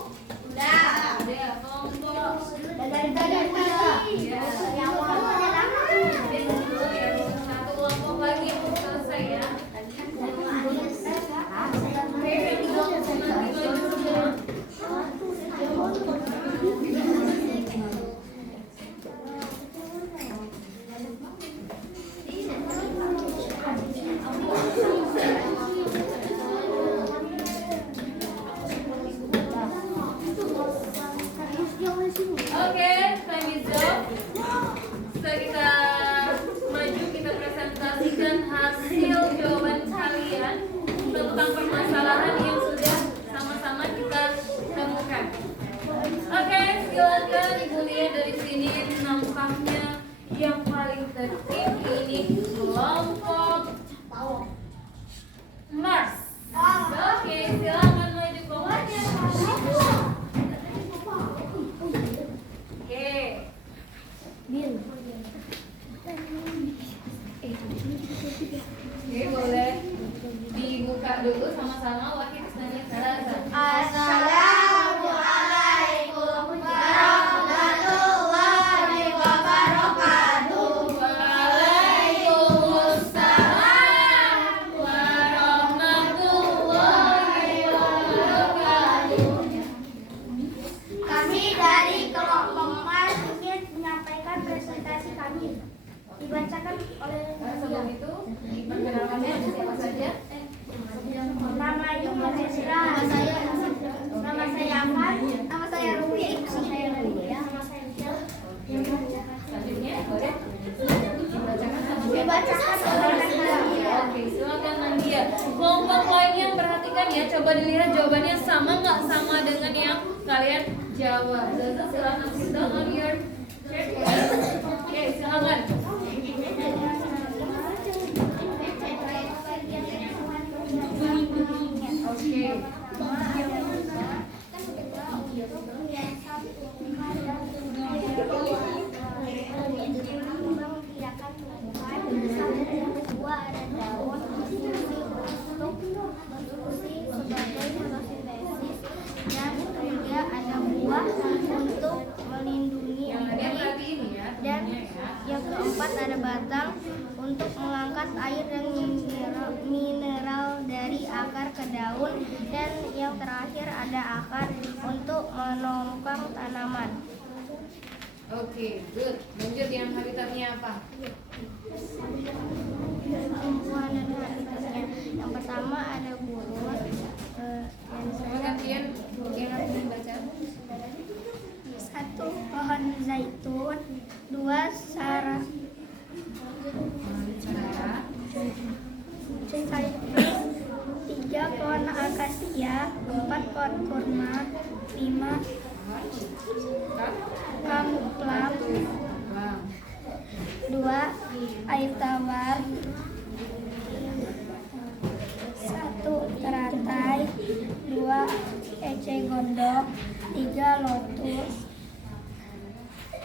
udah. Kelompok ya. Satu kelompok lagi yang belum selesai ya. Oke, nanti maju semua. sama Wahid Isnani Salasa. Assalamualaikum warahmatullahi wabarakatuh. Waalaikumsalam warahmatullahi wabarakatuh. Kami dari kelompok Mas ingin menyampaikan presentasi kami. Dibacakan oleh Sebelum itu, diperkenalkannya ada siapa saja? nama Yuma Hendra, nama saya Aman, nama saya Ruby, nama saya Nadia, nama saya Michelle. Selanjutnya, boleh dibacakan sama siapa? Dibacakan oleh Nadia. Oke, silakan Nadia. Kelompok lainnya perhatikan ya, coba dilihat jawabannya sama nggak sama dengan yang kalian jawab. Zaza, silakan sit down on your chair. Oke, silakan. Oke. Yang kedua ada daun sebagai fotosintesis. Yang ketiga ada buah untuk melindungi Yang Nadia benih. perhatiin ya, Dan temennya ya. yang keempat ada batang untuk mengangkat air dan mineral dari akar ke daun. Dan yang terakhir ada akar untuk menopang tanaman. Oke, good. Lanjut yang habitatnya apa? Tumbuhan dan habitatnya. Yang pertama ada burung. Dan Coba gantian yang baca. satu pohon zaitun, dua sarah cypress, tiga pohon akasia, empat pohon kurma, lima kamuklam, dua air tawar, satu teratai, dua eceng gondok, tiga lotus,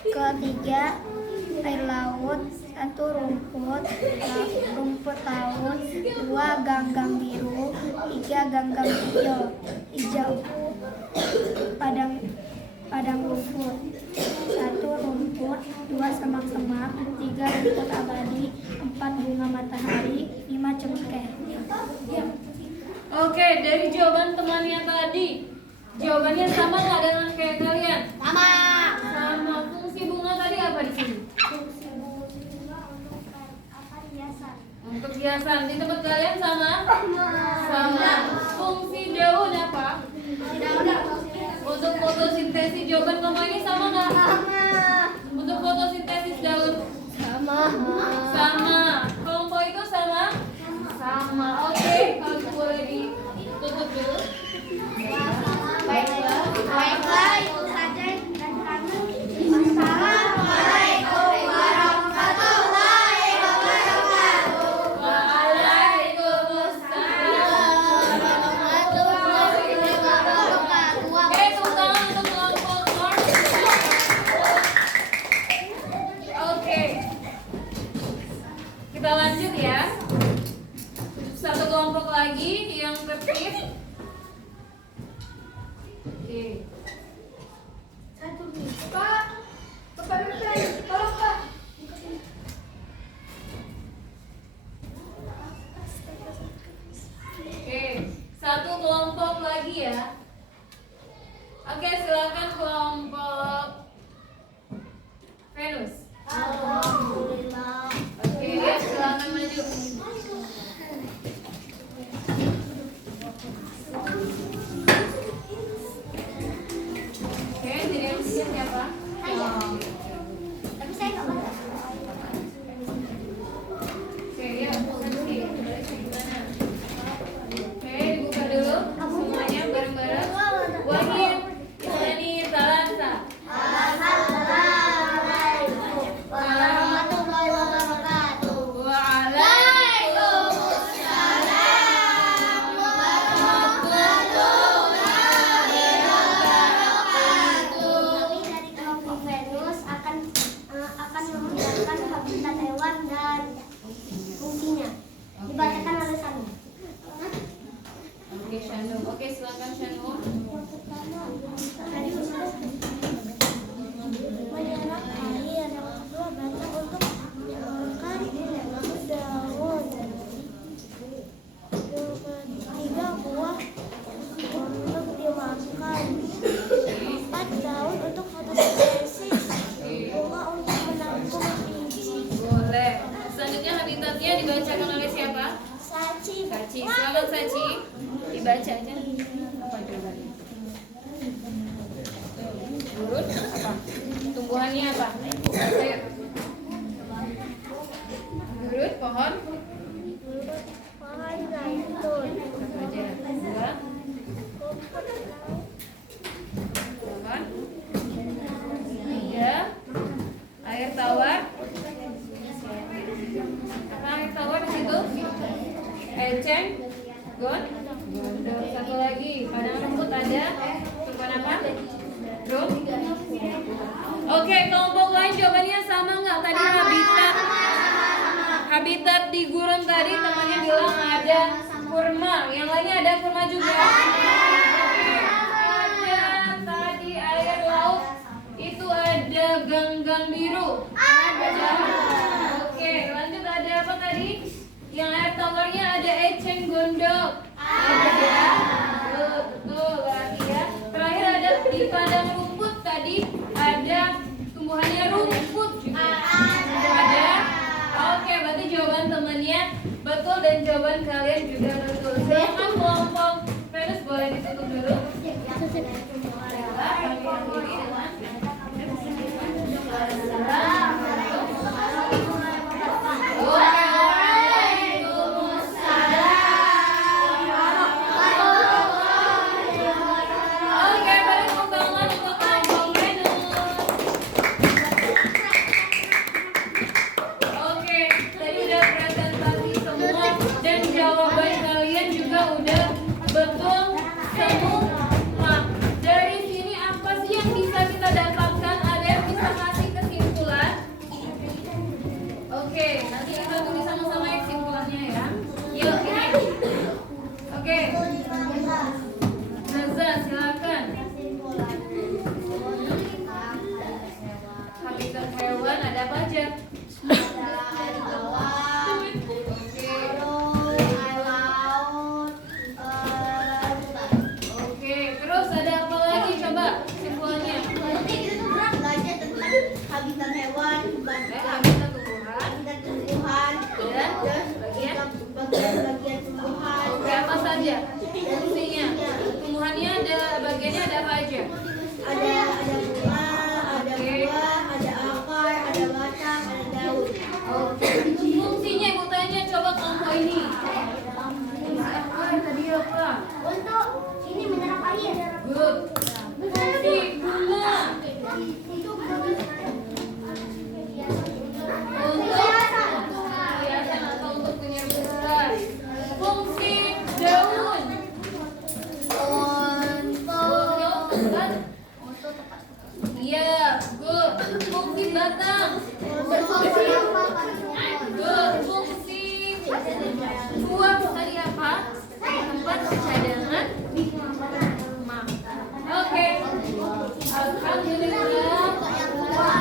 ketiga air laut, satu rumput laut, dua ganggang biru, tiga ganggang hijau, padang rumput, satu rumput, dua semak-semak, tiga rumput abadi, empat bunga matahari, lima cengkeh. Oke, dari jawaban temannya tadi, jawabannya sama nggak dengan kayak kalian? Sama. Sama. Fungsi bunga tadi apa di sini? Fungsi bunga untuk apa hiasan? Untuk hiasan. Di tempat kalian sama? Sama. Fungsi daun apa? Untuk fotosintesis. Jawaban kamu ini sama nggak? Untuk fotosintesis daun? Sama. Sama. Kelompok itu sama? Sama. Oke, kalau gitu boleh ditutup dulu. Baiklah, itu saja dan kami. Assalamualaikum warahmatullahi wabarakatuh. Waalaikumsalam warahmatullahi wabarakatuh. Oke, tepuk tangan untuk kelompok North. Oke, kita lanjut ya. Satu kelompok lagi yang tertib. Oke. Satu nih, Pak. Bapak Mimpin, tolong Pak. Oke, satu kelompok lagi ya. Oke, silakan kelompok Venus. Alhamdulillah. Oke, silakan maju. Oke, jadi yang siapa? Tapi saya nggak baca. Oke, ya, nanti boleh gimana? Oke, dibuka dulu semuanya bareng-bareng. Wahid Isnani Salasa. Assalamualaikum warahmatullahi wabarakatuh. Waalaikumsalam warahmatullahi Shanu. Oke, silakan Shanu. Menyerap air, yang kedua batang untuk makan daun, tiga buah untuk dimakan, 4 daun untuk fotosintesis, bunga untuk menampung biji. Boleh. Selanjutnya habitatnya dibacakan oleh siapa? Saci. Saci. Silakan Saci. Dibaca aja. Apa jawabannya? Urut apa? Tumbuhannya apa? Ayo. Urut pohon. Pohon zaitun. Satu aja. Dua. Pohon. Tiga. Air tawar. Apa air tawar di situ? Eceng. Gondok. Satu lagi. Padang rumput ada. Tumbuhan apa? Drum. Oke, kelompok lain jawabannya sama nggak? Tadi habitat di gurun tadi temannya bilang ada kurma. Yang lainnya ada kurma juga. Oke, ada tadi air laut. Itu ada ganggang biru. Ada. Oke, lanjut ada apa tadi? Yang air tawarnya ada eceng gondok. Ada. Betul, berarti ya. Terakhir ada di padang rumput tadi ada tumbuhannya rumput juga. Ada. Oke, berarti jawaban temannya betul dan jawaban kalian juga betul. Silakan kelompok Venus boleh ditutup dulu. Oke, beri tepuk tangan untuk kelompok Venus. Oke, tadi udah presentasi semua dan jawaban kalian juga udah betul semua. Dari sini apa sih yang bisa kita dapatkan? Ada yang bisa kasih kesimpulan? Oke, nanti kita tulis sama-sama ya kesimpulannya ya. Yuk, ini. Oke. Zaza, silakan. Habitat hewan ada apa aja? Oke, terus ada apa lagi? Coba kesimpulannya. Habitat hewan, Habitat tumbuhan habitat tumbuhan, dan bagian tumbuhan, oke, apa saja fungsinya? Tumbuhannya ada bagiannya ada apa aja? ada bunga, ada buah, ada akar, ada batang, ada daun. Oke, fungsinya ibu tanya coba kelompok ini. Apa tadi apa? Untuk ini menyerap air. Good. Fungsi bunga untuk hiasan atau untuk penyerbukan. Fungsi daun untuk iya, good. Fungsi batang good. Fungsi buah tadi apa? Tempat cadangan rumah. Oke. Alhamdulillah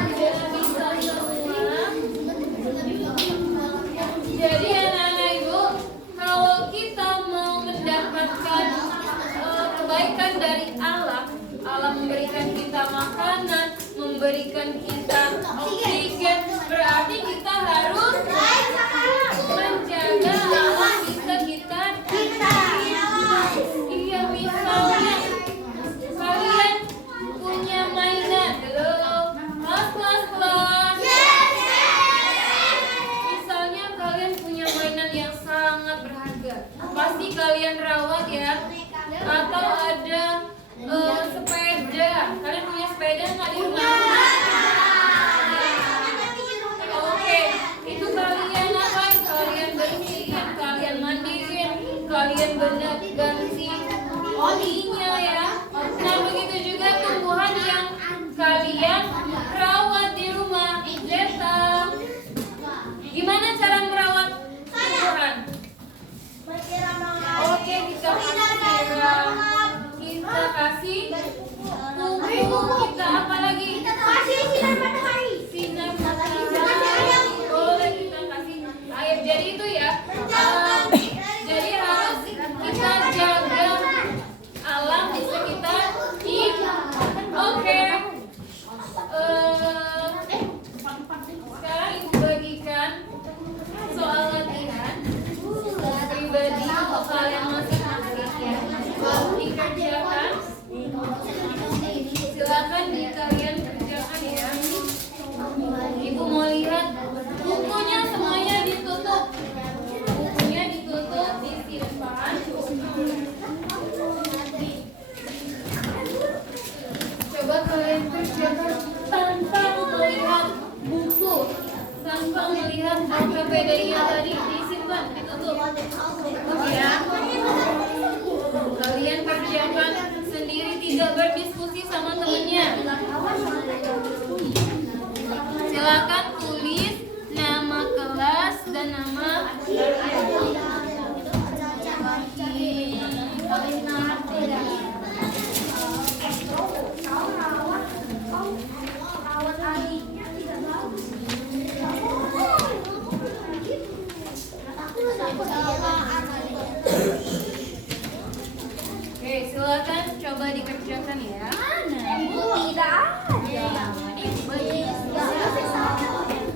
sudah bisa semua. Jadi anak-anak ibu, kalau kita mau mendapatkan kebaikan dari alam, alam memberikan kita makanan, memberikan kita oksigen, berarti kita harus menjaga alam bisa kita. Iya, misalnya kalian punya mainan, halo, kelas. Misalnya kalian punya mainan yang sangat berharga, pasti kalian rawat ya. Atau ada sepeda, kalian punya sepeda nggak di rumah? Oke, itu kalian apain? Kalian bersihin, kalian mandiin, kalian ganti olinya ya. Nah begitu juga tumbuhan yang kalian rawat di rumah. Jeta, gimana cara merawat tumbuhan? Oke, kita kita kasih siram, kita kasih pupuk, kita apa lagi? Kasih sinar matahari. Sinar matahari. Boleh kita kasih air. Jadi itu ya. Jadi harus kita jaga alam di sekitar kita. Oke. Sekarang ibu bagikan soal latihan pribadi untuk kalian masing-masing ya. Dikerjakan. Silakan kalian kerjakan ya. Ibu mau lihat bukunya semuanya ditutup. Bukunya ditutup, disimpan. Coba kalian kerjakan tanpa melihat buku, tanpa melihat AKPD-nya tadi, disimpan, ditutup. Ya. Kalian kerjakan sendiri, tidak berdiskusi sama temennya. Silakan tulis nama kelas dan nama Oke, silakan coba dikerjakan ya.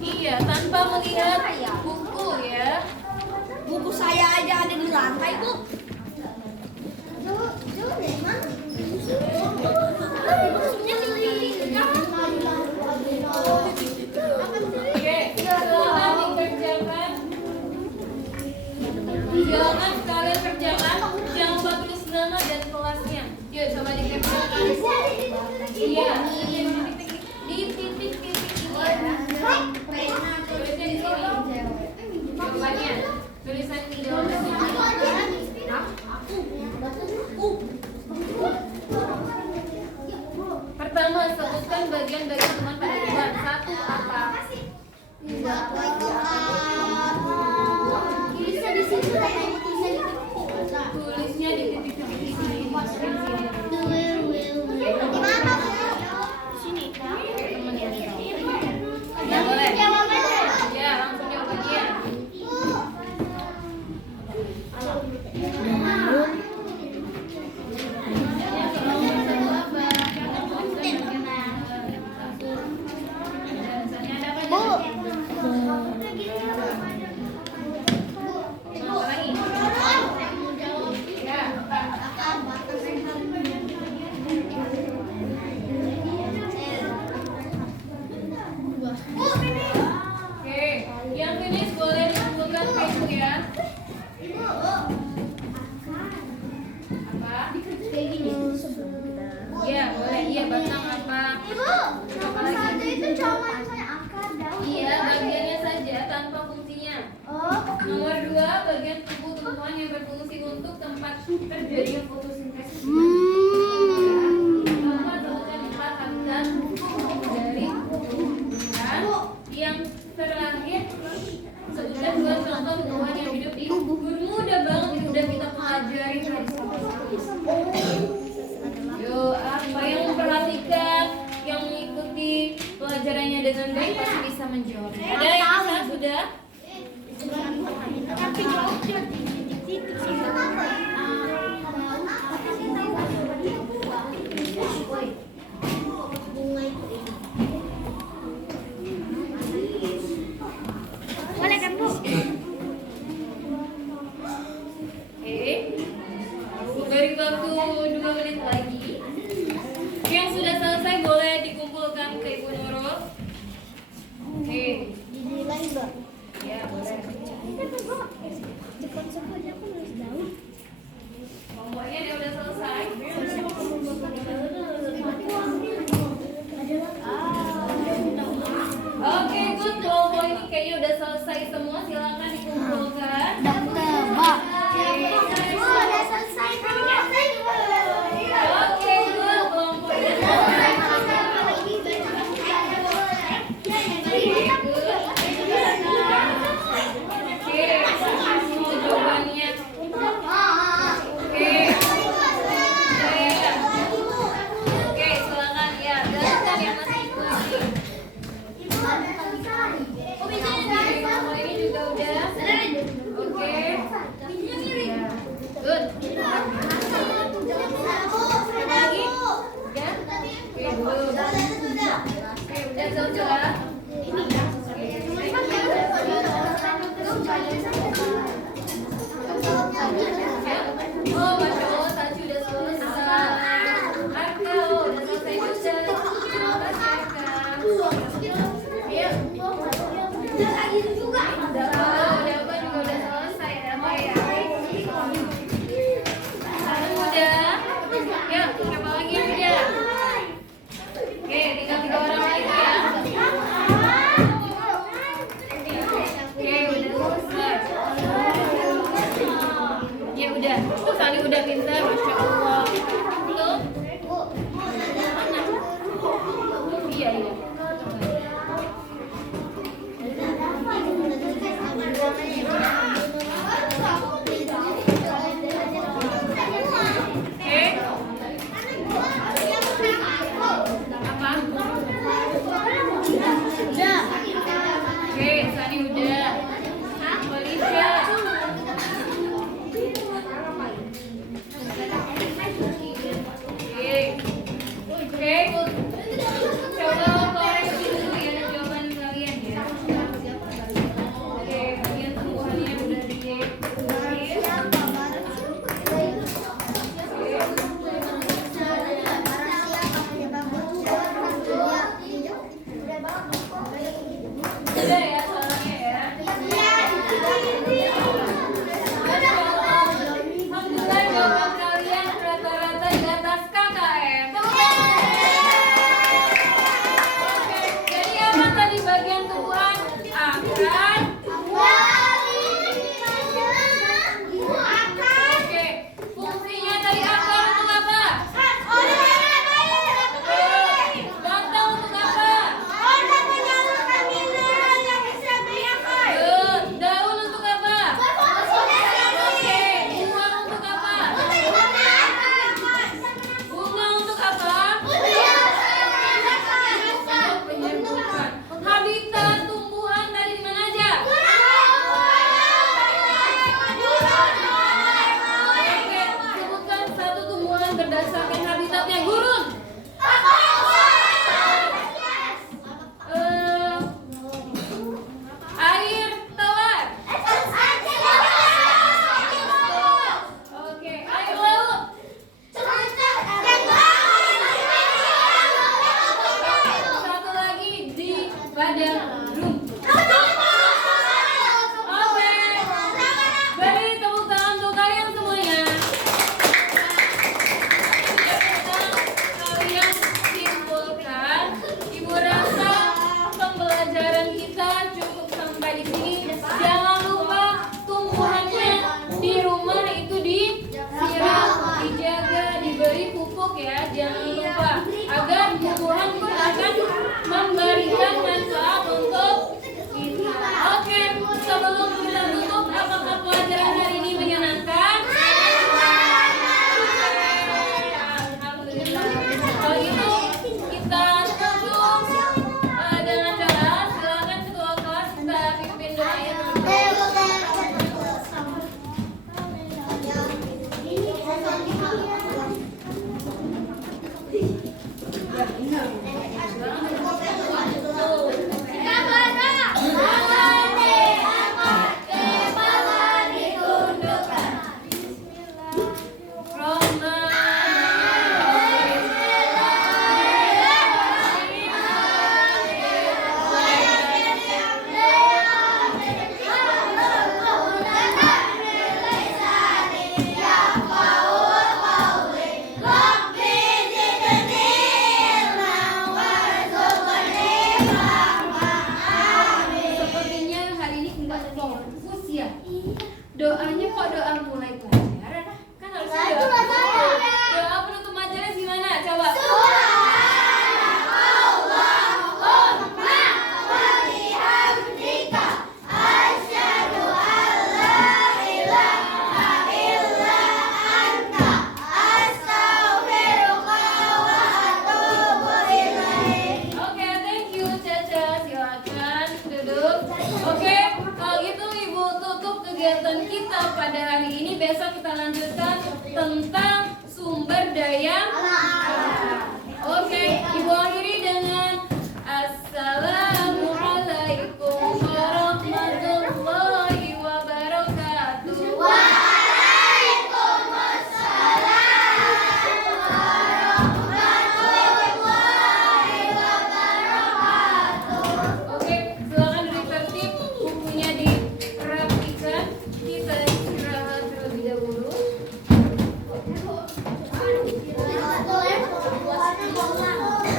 Iya, tanpa melihat buku ya. Buku saya aja ada di lantai, Bu. Oke, silakan dikerjakan. Jangan kalian kerjakan, jangan lupa tulis nama dan kelasnya. Yuk, coba dikerjakan. Iya, di titik-titik ini ya. Tulisnya di sini. Jawabannya, tulisan di jawabannya. Pertama, sebutkan bagian-bagian teman pada hewan. Satu apa? Tulisnya di situ, Tulisnya di titik-titik di sini. Di mana? Sini. Ya, boleh. Jawabannya. Ya, langsung jawabannya. Oke, yang finish boleh kumpulkan ke ibu ya. Apa? Iya, boleh. Iya, batang apa? Apa lagi? Itu cuma saya akar daun. Iya, bagiannya saja tanpa fungsinya. Nomor 2, bagian tubuh tumbuhan yang berfungsi untuk tempat terjadinya fotosintesis. Pertama, sebutkan 4 habitat dari tumbuhan. Yang terakhir, sebutkan 2 contoh tumbuhan yang hidup di mudah banget, ini udah kita pelajari tadi. Yuk, apa yang memperhatikan, yang mengikuti pelajarannya dengan baik pasti bisa menjawab. Ada yang bisa sudah? Tapi jawab cuma di titik situ. Boleh kan, Bu? Oke. Beri waktu 2 menit lagi. Yang sudah selesai boleh dikumpulkan ke Ibu Nurul. Oke. Dinilai, Bu. Ya, boleh. Cepat sekali aku nulis daun. Pokoknya dia udah selesai. Oke, good. Kelompok ini kayaknya udah selesai semua. Silakan dikumpulkan. Tebak. Bu, udah selesai, Bu. Oke. Yuk, siapa lagi yang udah? Oke, tinggal 3 orang lagi ya. Oke, udah selesai. Ya udah, tuh Sani udah pintar, masya Allah. Tuh, mana? Iya. Oke, Sani udah. Felicia. Oke. Coba koreksi dulu ya jawaban kalian ya. Oke, bagian tumbuhannya udah ditulis. Udah ya soalnya ya. Alhamdulillah jawaban kalian rata-rata di atas KKM. Oke, jadi apa tadi bagian tumbuhan? Akar. Oke, fungsinya tadi akar untuk apa? Batang untuk apa? Daun untuk apa? Oke, bunga untuk apa? Bunga untuk apa? Untuk penyembuhan. Habitat tumbuhan tadi di mana aja? Oke, sebutkan satu tumbuhan berdasarkan habitatnya. Gurun. Air tawar. Oke, air laut. Satu lagi di padang rumput. Oke, beri tepuk tangan untuk kalian semuanya. Kalian simpulkan. Ibu rasa pembelajaran kita cukup sampai di sini. Jangan lupa tumbuhannya di rumah itu disiram, dijaga, diberi pupuk ya. Jangan lupa agar tumbuhan pun akan memberikan manfaat untuk kita. Oke, sebelum kita tutup, apakah pelajaran hari ini menyenangkan? Alhamdulillah. Kalau gitu kita tutup dengan doa. Silakan ketua kelas kita pimpin doanya. Sepertinya hari ini enggak fokus ya. Doanya kok doa mulai pelajaran? Kan harusnya doa. Doa penutup majelis gimana? Coba. Oke, thank you Caca. Silakan duduk. Oke, kalau gitu Ibu tutup kegiatan kita pada hari ini. Besok kita lanjutkan tentang sumber daya